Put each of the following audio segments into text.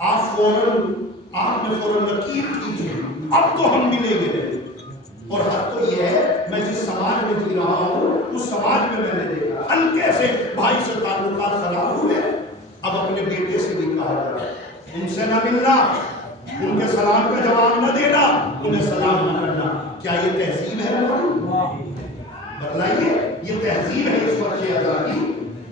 آپ نے فوراً لکیر کیجیے، اب تو ہم ملیں گے۔ اور حد تو یہ ہے میں جس سماج میں جی رہا ہوں اس سماج میں نے دیکھا ہلکے سے بھائی سے تعلقات خراب ہوئے، اب اپنے بیٹے سے بھی کہا جا رہا ہے ان سے نہ ملنا، ان کے سلام کا جواب نہ دینا، انہیں سلام نہ کرنا۔ کیا یہ تہذیب ہے؟ بتلائیے، یہ تہذیب ہے اس وقت آزادی؟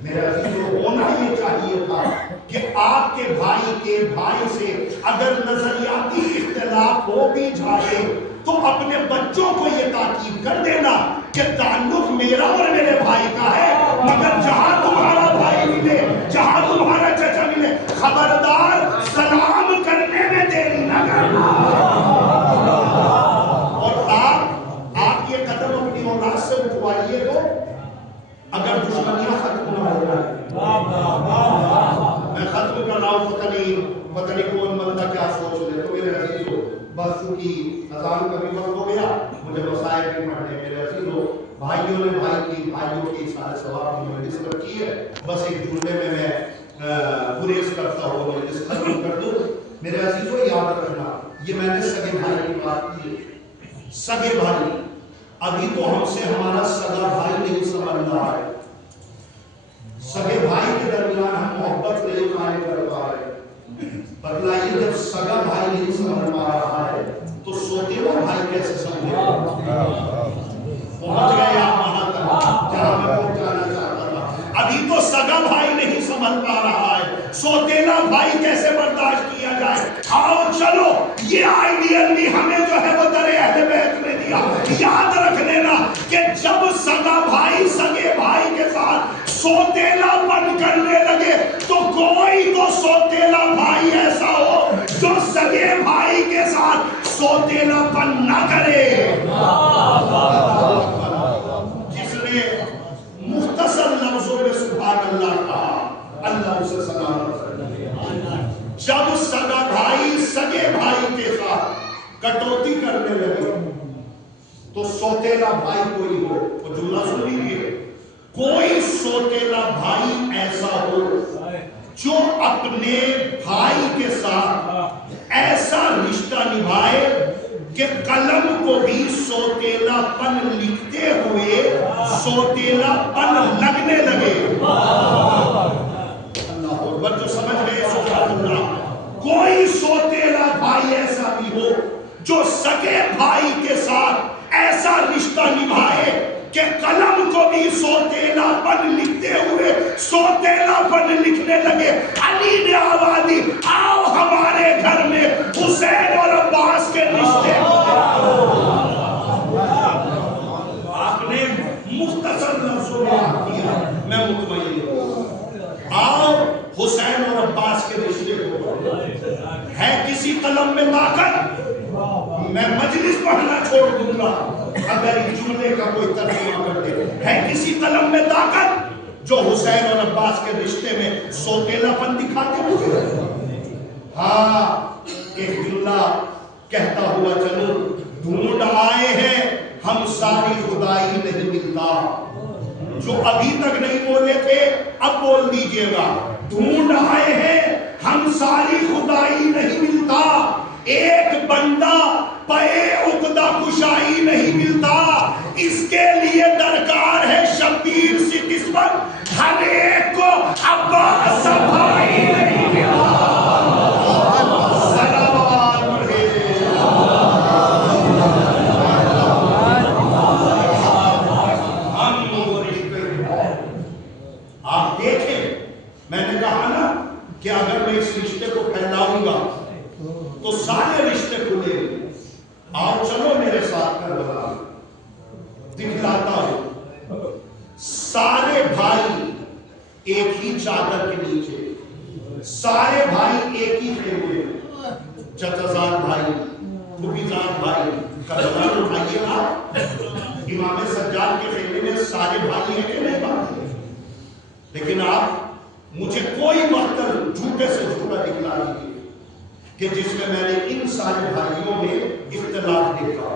میرا عزیزو، ہونا یہ چاہیے تھا کہ آپ کے بھائی سے اگر نظریاتی اختلاف ہو بھی جائے تو اپنے بچوں کو یہ تاکید کر دینا کہ تعلق میرا اور میرے بھائی کا ہے، مگر جہاں تمہارا بھائی ملے، جہاں تمہارا چچا ملے، خبردار سلام کرنے میں دیری نہ کرنا۔ اور آپ یہ قدم اپنی اولاد سے اٹھوائیے تو اگر دشمنیاں ختم نہ ہو جائیں۔ میں ختم کر رہا ہوں، پتہ نہیں کون بندہ کیا سوچ لے۔ تو میرے عزیزو، بس چونکہ اذان کا بھی وقت ہو گیا، مجھے مسائل بھی پڑھنے۔ میرے عزیزو، بھائیوں نے بھائیوں کی سارے ثواب کی مجلس رکھی ہے، بس ایک جملے میں گریز کرتا ہوں، مجلس ختم کر دوں۔ میرے عزیزو، یاد رکھنا، یہ میں نے سگے بھائی کی بات کی۔ سگے بھائی، ابھی تو ہم سے ہمارا سگا بھائی نہیں سمجھ رہا ہے، سگے بھائی کے درمیان ہم محبت نہیں قائم کر پا رہے۔ بتلائیے، جب سگا بھائی نہیں سمجھ پا رہا ہے تو سوتیلا بھائی کیسے سمجھے گا؟ پہنچ گئے آپ وہاں تک جہاں میں پہنچانا چاہتا تھا۔ ابھی تو سگا بھائی نہیں سمجھ پا رہا ہے، سوتیلا بھائی کیسے برداشت کیا جائے؟ آؤ چلو، یہ آئیڈیل بھی ہمیں جو ہے وہ در اہل بیت میں دیا۔ یاد رکھ لینا کہ جب سگا بھائی سگے بھائی کے ساتھ سوتیلا پن کرنے لگے تو کوئی تو سوتیلا بھائی ایسا ہو جو سگے بھائی کے ساتھ سوتیلا پن نہ کرے۔ جس نے مختصر لفظوں میں سبحان اللہ کہا، اللہ اسے سلامت رکھے۔ جب سگا بھائی سگے بھائی کے ساتھ کٹوتی کرنے لگے تو سوتیلا بھائی کوئی ہو، وہ جملہ سن لیجیے، کوئی سوتیلا بھائی ایسا ہو جو اپنے بھائی کے ساتھ ایسا رشتہ نبھائے کہ قلم کو بھی سوتیلا پن لکھتے ہوئے سوتیلا پن لگنے لگے۔ اللہ اکبر، جو سمجھ گئے سبحان اللہ۔ کوئی سوتیلا بھائی ایسا بھی ہو جو سگے بھائی کے ساتھ ایسا رشتہ نبھائے کہ قلم کو بھی سوتیلا پن لکھتے ہوئے سوتیلا پن لکھنے لگے۔ علی نے آواز دی، آؤ ہمارے گھر میں حسین اور عباس کے رشتے۔ آپ نے مختصر لفظوں میں کیا، میں مطمئن ہوں، آؤ حسین اور عباس کے رشتے کو۔ ہے کسی قلم میں طاقت؟ میں مجلس پڑھنا چھوڑ دوں گا اگر اس جملے کا کوئی ترجمہ کر دے۔ ہے کسی قلم میں طاقت جو حسین اور عباس کے رشتے میں سوتیلا پن دکھاتے مجھے؟ ہاں، ایک جملہ کہتا ہوا چلو، ڈھونڈ آئے ہیں ہم ساری خدائی نہیں ملتا۔ جو ابھی تک نہیں بولے تھے اب بول دیجئے گا، ڈھونڈ آئے ہیں ہم ساری خدائی نہیں ملتا، ایک بندہ پے عقدہ کشائی نہیں ملتا، اس کے لیے درکار ہے شبیر سی قسمت، ہر ایک کو عباس سا بھائی نہیں ملتا۔ آپ دیکھیں، میں نے کہا نا کہ اگر میں اس رشتے کو پھیلاؤں گا تو سارے رشتے کھلے۔ آؤ چلو میرے ساتھ کربلا دکھلاتا ہوں۔ سارے بھائی ایک ہی چادر کے نیچے، سارے بھائی ایک ہی خیمے، چچا بھائی، پھوپھی زاد بھائی، کربلا اٹھائیے آپ، امام سجاد کے خیمے میں سارے بھائی ہیں کہ نہیں بات؟ لیکن آپ مجھے کوئی مقتل جھوٹے سے جھوٹا دکھلا دیجیے کہ جس میں میں نے ان سارے بھائیوں میں اختلاف دیکھا۔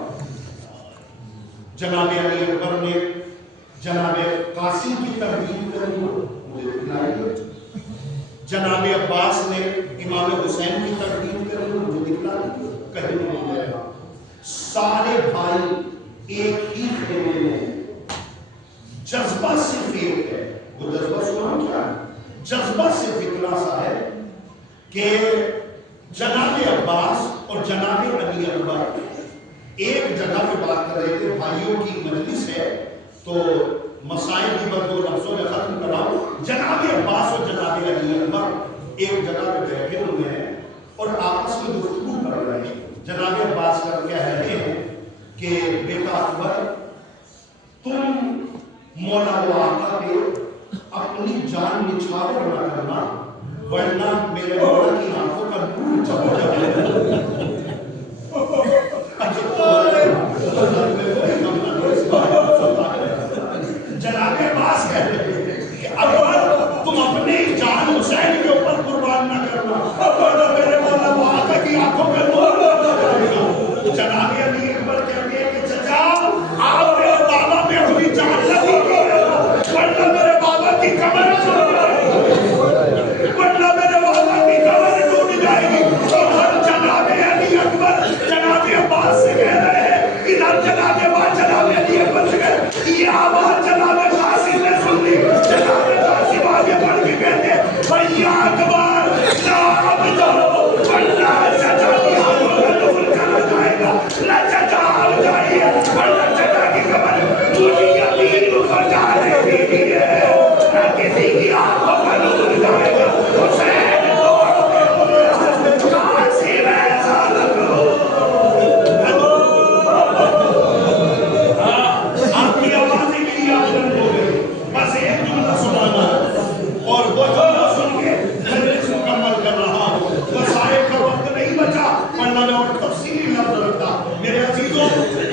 جناب علی اکبر نے جناب قاسم کی تردید کری، مجھے دکھلائیے۔ جناب عباس نے امام حسین کی کہیں نہیں گیا. سارے بھائی ایک ہی خیمے میں. جذبہ صرف ایک ہے. وہ جذبہ سنا کیا ہے؟ جذبہ صرف اتنا سا ہے کہ جناب عباس اور جناب علی اکبر ایک جگہ پہ بات کر رہے تھے. بھائیوں کی مجلس ہے تو مسائل کی بات دو لفظوں میں ختم کراؤ. جناب عباس اور جناب علی اکبر ایک جگہ پہ بیٹھے ہوئے ہیں اور آپس میں گفتگو کر رہے ہیں. جناب عباس کر کہہ رہے ہیں کہ بیٹا اکبر تم مولا و آقا پہ اپنی جان نچھاور نہ کرنا ورنہ میرے مولا کی آنکھوں کا نور چلا جائے. جناب عباس کہتے ہیں کہ اکبر تم اپنی جان حسین کے اوپر قربان نہ کرنا ورنہ میرے مولا و آقا کی آنکھوں کا نور چلا جائے گا. جناب علی اکبر کہتے ہیں کہ چچا آپ میرے بابا پہ اپنی جان لگی ورنہ میرے بابا کی کمر ٹوٹ جائے گی ورنہ میرے بابا کی کمر ٹوٹ جائے گی. اور جناب علی اکبر جناب عباس سے کہہ رہے ہیں ادھر جناب عباس جناب علی اکبر سے کہہ رہے ہیں یہ آواز جناب قاسم نے سن لی. جناب قاسم آگے بڑھ کے کہتے ہیں یا اکبر لا عبدو ورنہ چچا کی آنکھوں کا نور چلا جائے گا. نہ چچا آ جائیے ورنہ چچا کی کمر مجھے یقین ہو جا رہی ہے نہ کسی کی آنکھوں کا نور جائے گا. حسین قاسم ایسا لگو آپ کی آوازیں میری آمدن ہو گئی. بس ایک جملہ سنانا اور وہ جملہ سن کے مجلس مکمل کر رہا ہوں. وسائل کا وقت نہیں بچا ورنہ میں اور تفصیلی لفظ رکھتا. میرے عزیزوں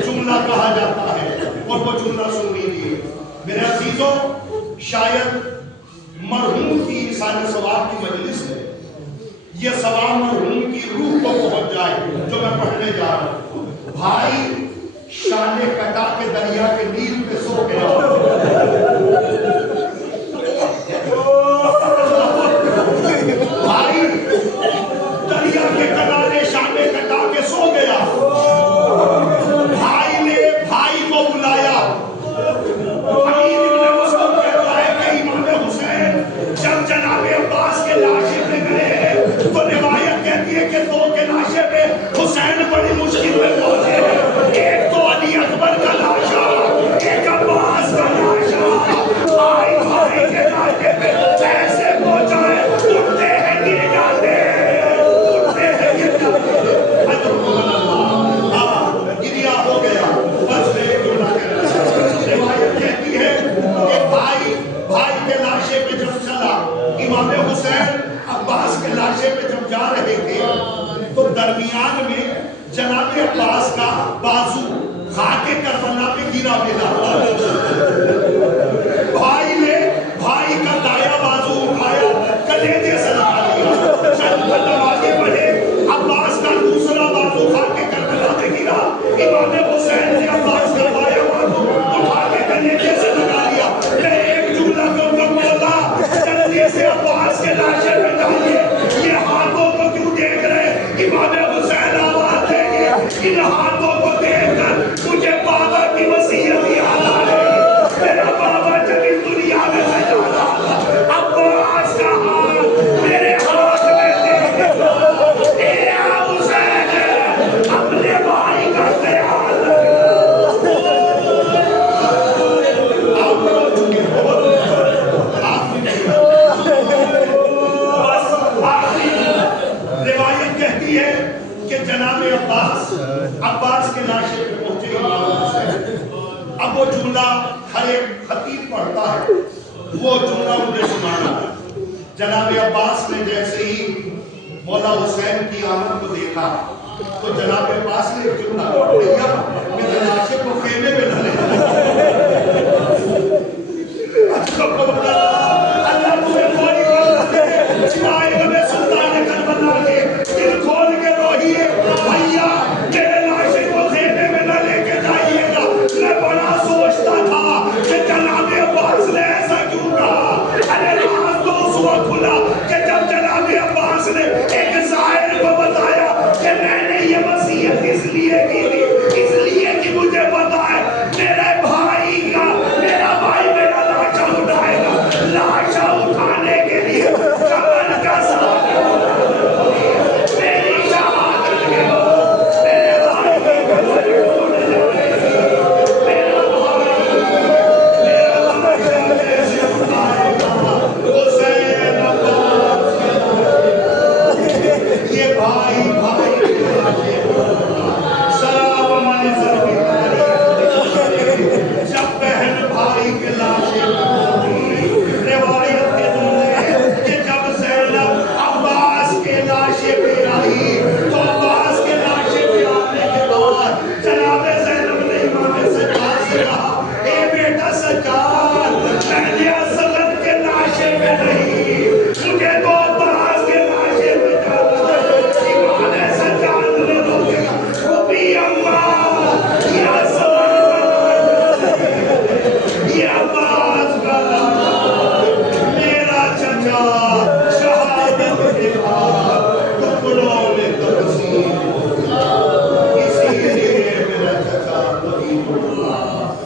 جملہ کہا جاتا ہے اور وہ جملہ سن لیجیے. میرے عزیزوں شاید مرحوم کی انسان ثواب کی مجلس ہے. یہ ثواب مرحوم کی روح کو پہنچ جائے جو میں پڑھنے جا رہا ہوں. بھائی شانے کٹا کے دریا کے نیل پہ سو گیا. بھائی دریا کے کنارے شانے کٹا کے سو گیا. بھائی نے بھائی کو بلایا. امیر ابن مسلم کہتا ہے کہ امام حسین جب جناب عباس کے لاشے پہ گئے تو روایت کہتی ہے کہ دو کے لاشے پہ حسین بڑی مشکل میں پہنچے ہیں. ایک تو علی اکبر کا لاشا ایک عباس کا لاشا. بھائی بھائی کے لاشے پہ ایسے پہنچا ہے اٹھتے ہیں گر جاتے ہیں اٹھتے ہیں گر جاتے ہیں. گریا ہو گیا. بس میں ایک جملہ کہہ رہا ہوں. روایت کہتی ہے کہ بھائی بھائی کے لاشے پہ جب چلا امام حسین عباس کے لاشے پہ جب جا رہے تھے تو درمیان میں جناب عباس کا بازو خاک کربلا پہ گرا ملا. بھائی نے بھائی کا دایاں بازو اٹھایا کلیجے سے لگا دیا. چند نمازیں پڑھے عباس کا دوسرا بازو خاک کربلا پہ گرا. امام حسین نے عباس کا دایاں بازو اٹھا کے کلیجے سے لگا دیا. میں ایک جملہ کو بولا جلدی سے عباس کے لاشے پہ ڈالیے. یہ ہاتھوں کو کیوں دیکھ رہے؟ امام حسین آواز دیں گے ان ہاتھوں کو دیکھ کر مجھے بابا کی وصیت یاد آ رہی. میرا بابا جب اس دنیا میں سجا رہا عباس کا ہاتھ میرے ہاتھ میں دیکھ اے حسین اپنے بھائی کا خیال روایت کہتی ہے کہ جناب عباس کے لاشے پہ پہنچے امام حسین. اب وہ جملہ ہر ایک خطیب پڑھتا ہے وہ جملہ مجھے سنانا. جناب عباس نے جیسے ہی مولا حسین کی آمد کو دیکھا تو جناب عباس نے ایک جملہ پڑھ دیا میرے لاشے کو خیمے میں ڈالے.